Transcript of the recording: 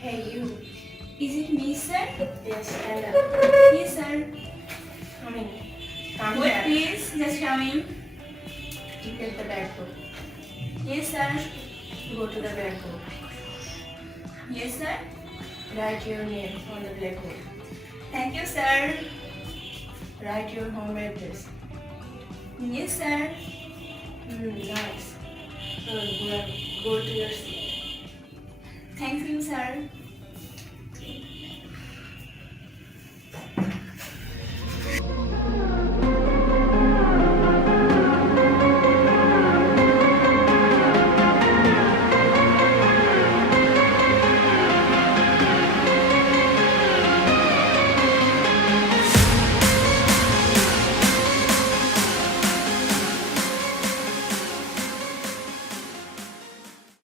Hey you. Is it me, sir? Yes, hello. Yes, sir. Come in. Come Wait, here. please. Just come in. You get the blackboard. Yes, sir. Go to the blackboard. Yes, sir. Write your name on the blackboard. Thank you, sir. Write your home address. Yes, sir. Nice. Go to your seat. Thank you, sir.